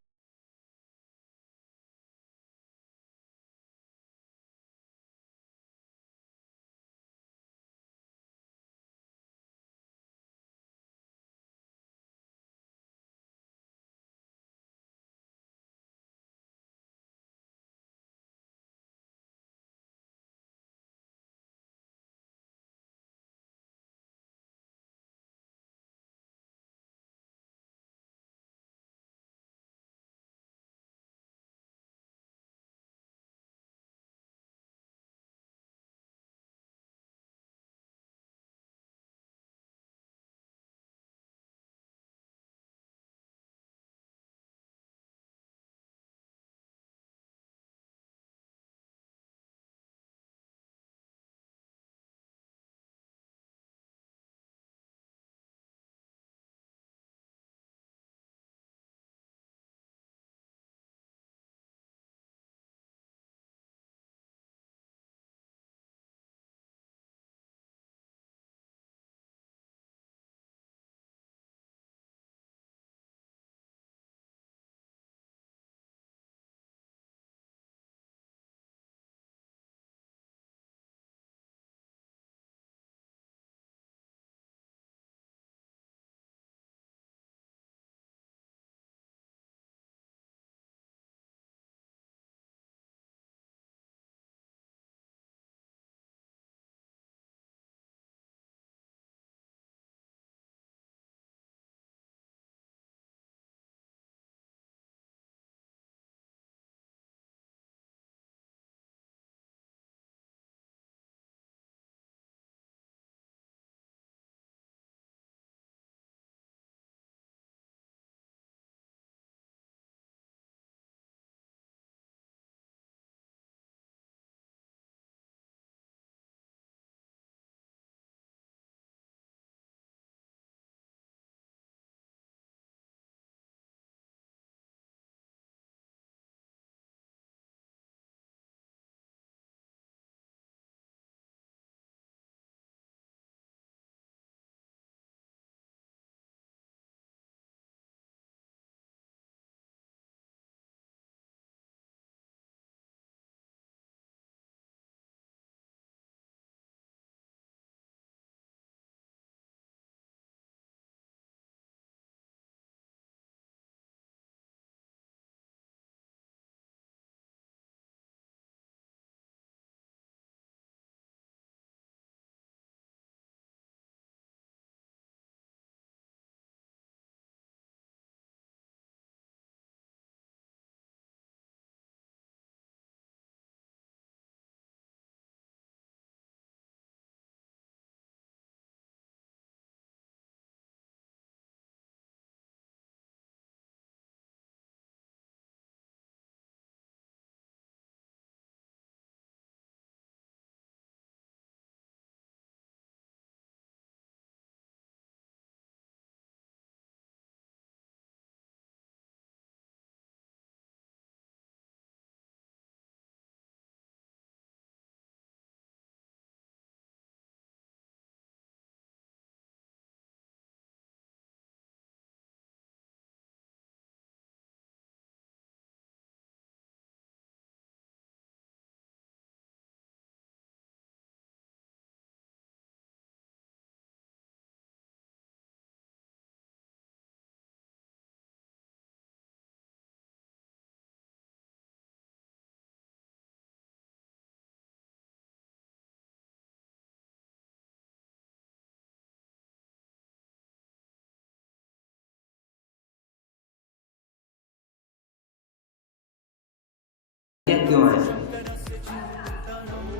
ये क्यों है?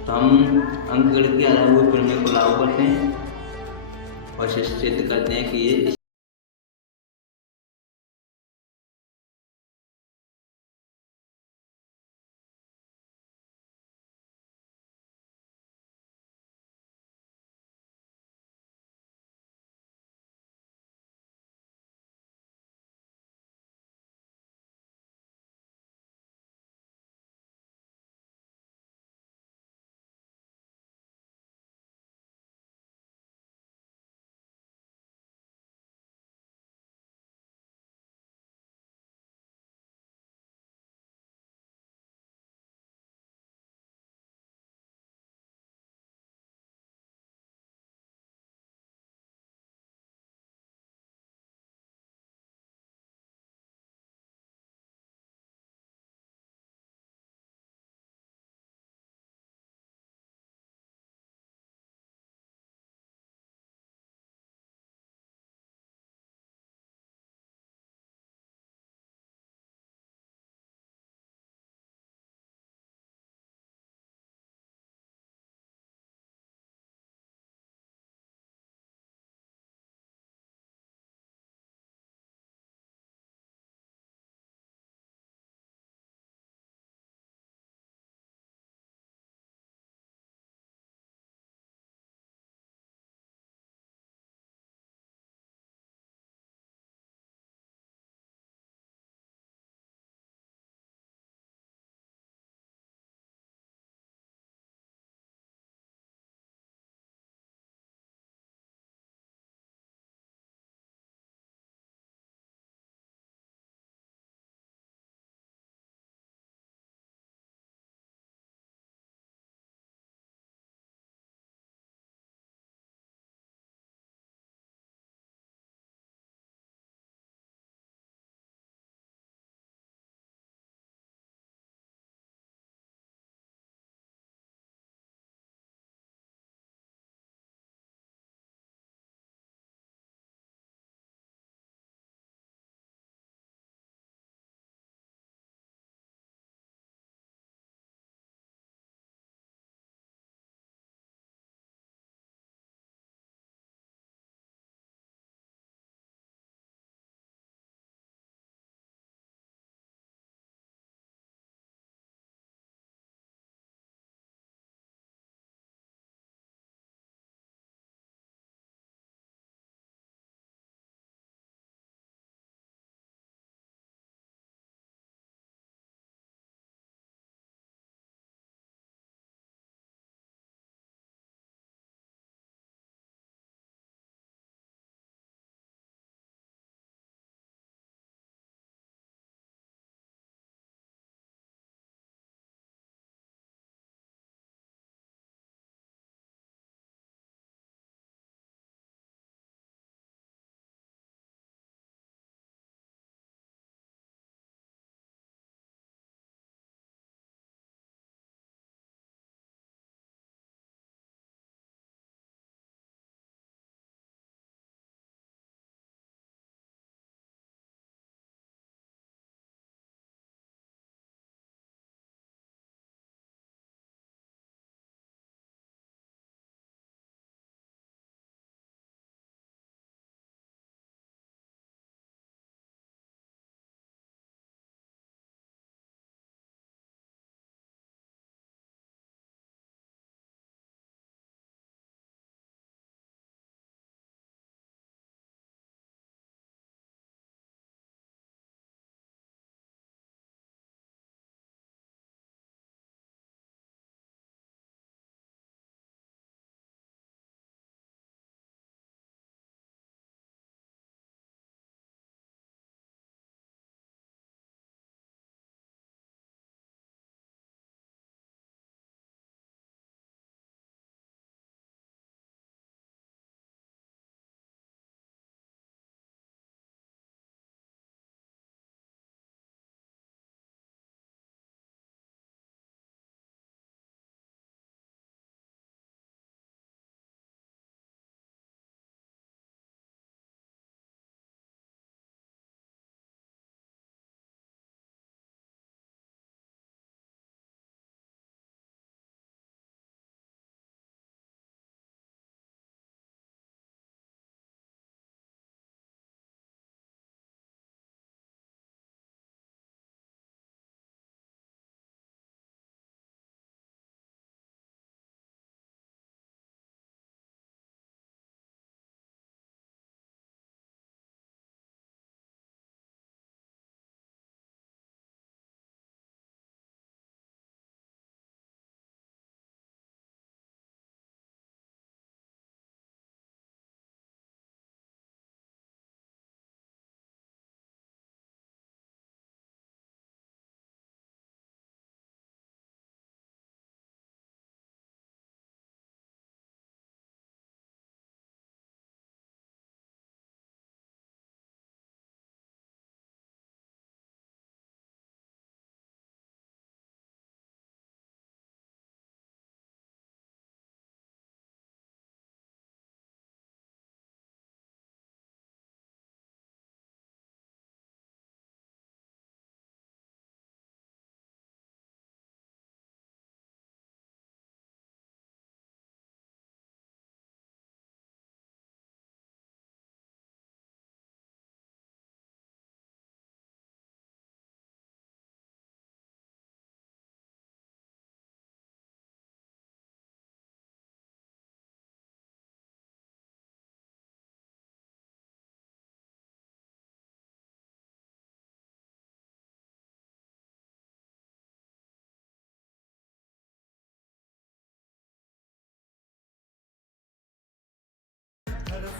तो हम अंकगणित के आधारभूत प्रमेय को लागू करते हैं और सिद्ध करते हैं कि ये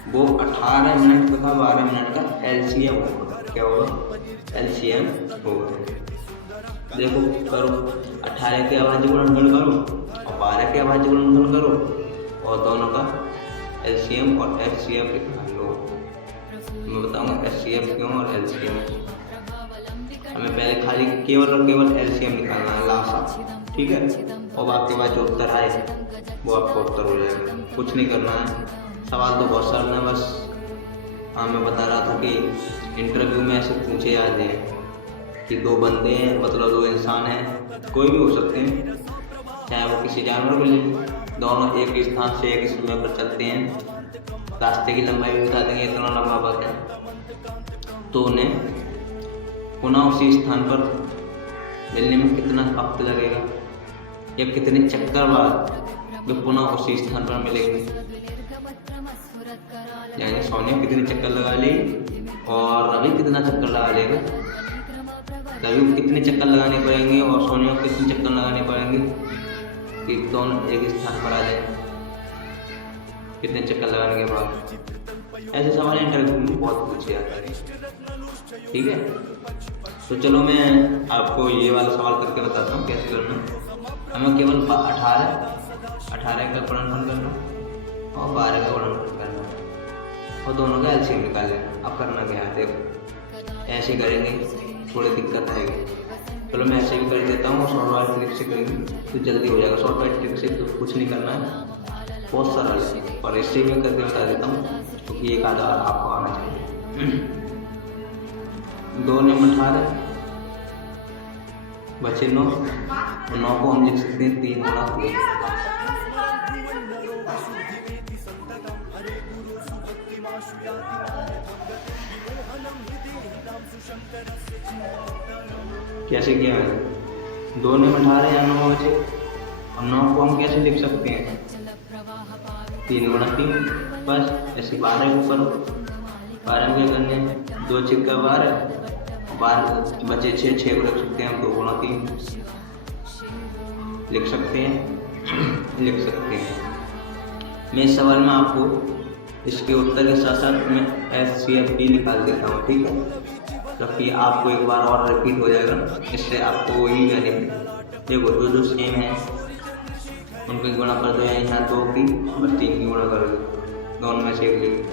वो 18 मिनट तथा 12 मिनट का एलसीएम होगा। क्या होगा? एलसीएम होगा। देखो करो, 18 के अभाज्य गुणनफल करो और 12 के अभाज्य गुणनफल करो और दोनों का एलसीएम और एचसीएफ निकाल लो। मैं बताऊंगा एचसीएफ क्यों और एलसीएम। हमें पहले खाली केवल और केवल एलसीएम निकालना है लासा, ठीक है। और आपके पास जो उत्तर आए वो आपका उत्तर हो जाएगा, कुछ नहीं करना है। सवाल तो बहुत सरल है, बस हाँ मैं बता रहा था कि इंटरव्यू में ऐसे पूछे जाते हैं कि दो बंदे हैं, मतलब दो इंसान हैं, कोई भी हो सकते हैं, चाहे वो किसी जानवर को ले, दोनों एक स्थान से एक समय पर चलते हैं, रास्ते की लंबाई भी बता देंगे इतना लंबा पथ है, तो उन्हें पुनः उसी स्थान पर मिलने में कितना वक्त लगेगा या कितने चक्कर बाद वे पुनः उसी स्थान पर मिलेंगे। यानी सोनिया कितने चक्कर लगा ली और रवि कितना चक्कर लगा लेगा। रवि को कितने चक्कर लगाने पड़ेंगे और सोनिया को कितने चक्कर लगाने पड़ेंगे कि दोनों एक स्थान पर आ जाए, कितने चक्कर लगाने के बाद। ऐसे सवाल इंटरव्यू में बहुत पूछे जाते हैं, ठीक है। तो चलो मैं आपको ये वाला सवाल करके बताता हूँ कैसे करना। हमें केवल 18 का गुणनफल करना और 12 का गुणनफल करना और दोनों का एलसीएम निकाल लेना। अब करना क्या है, देखो ऐसे करेंगे, थोड़ी दिक्कत आएगी। चलो मैं ऐसे भी कर देता हूँ और शॉर्ट ट्रिक से करेंगे तो जल्दी हो जाएगा। शॉर्ट ट्रिक से तो कुछ नहीं करना है, बहुत सरल है, और इससे मैं करके बता देता हूँ क्योंकि एक आधा आपको आना चाहिए। 2 ने 18 बचे 9, 9 को हम लिख सकते हैं 3 गुणा 2। कैसे किया है? 2 ने 18 या 9 बचे, और 9 को हम कैसे लिख सकते हैं? 3 गुणा 3, बस ऐसे 12 को करो। 12 में क्या करने, 2 छिक्का 12, 12 बचे 6 को रख सकते हैं हम, 2 गुणा 3 लिख सकते हैं। लिख सकते हैं। मैं इस सवाल में आपको इसके उत्तर के साथ साथ मैं एचसीएफ भी निकाल देता हूँ, ठीक है, क्योंकि आपको एक बार और रिपीट हो जाएगा, इससे आपको वही बेनिफिट। देखो जो सेम है उनकी गुणा कर दो, यहाँ 2 की और 3 की गुणा कर दो, दोनों में से एक लिख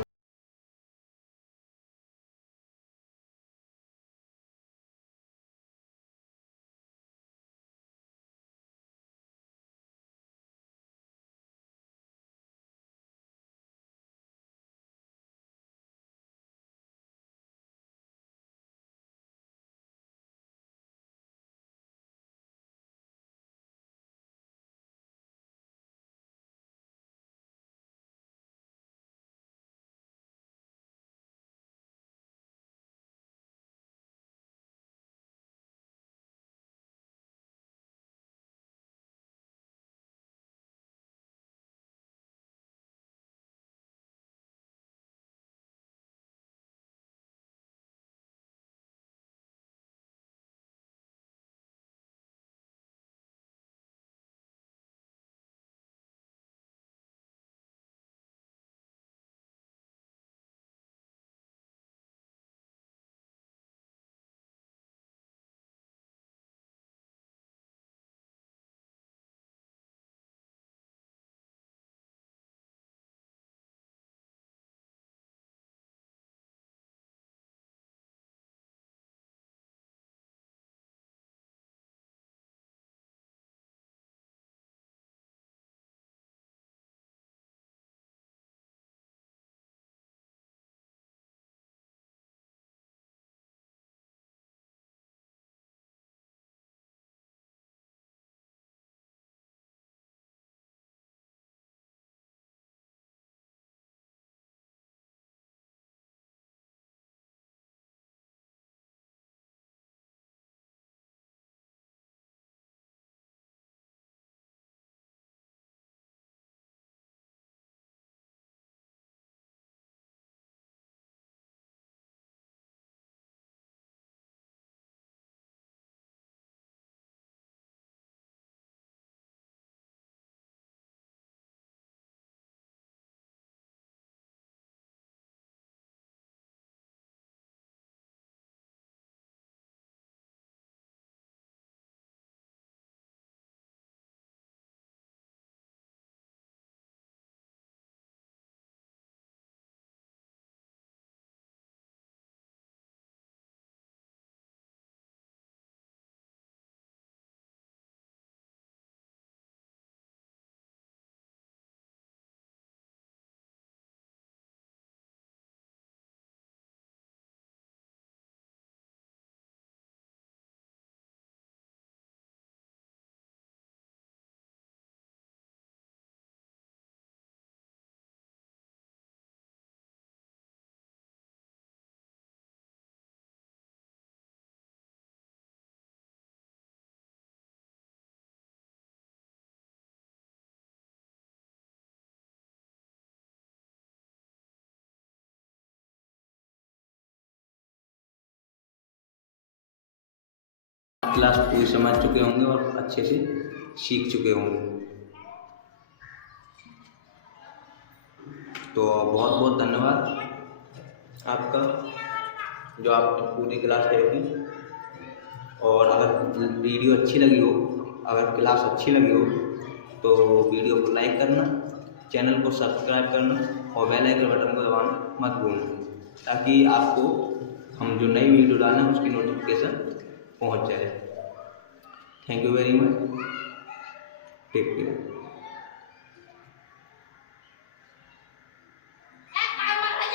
क्लास पूरी समझ चुके होंगे और अच्छे से सीख चुके होंगे। तो बहुत बहुत धन्यवाद आपका, जो आप पूरी क्लास देखी। और अगर वीडियो अच्छी लगी हो, अगर क्लास अच्छी लगी हो तो वीडियो को लाइक करना, चैनल को सब्सक्राइब करना और बेल आइकन बटन को दबाना मत भूलना, ताकि आपको हम जो नई वीडियो डालें उसकी नोटिफिकेशन पहुंच जाए। Thank you very much, take care.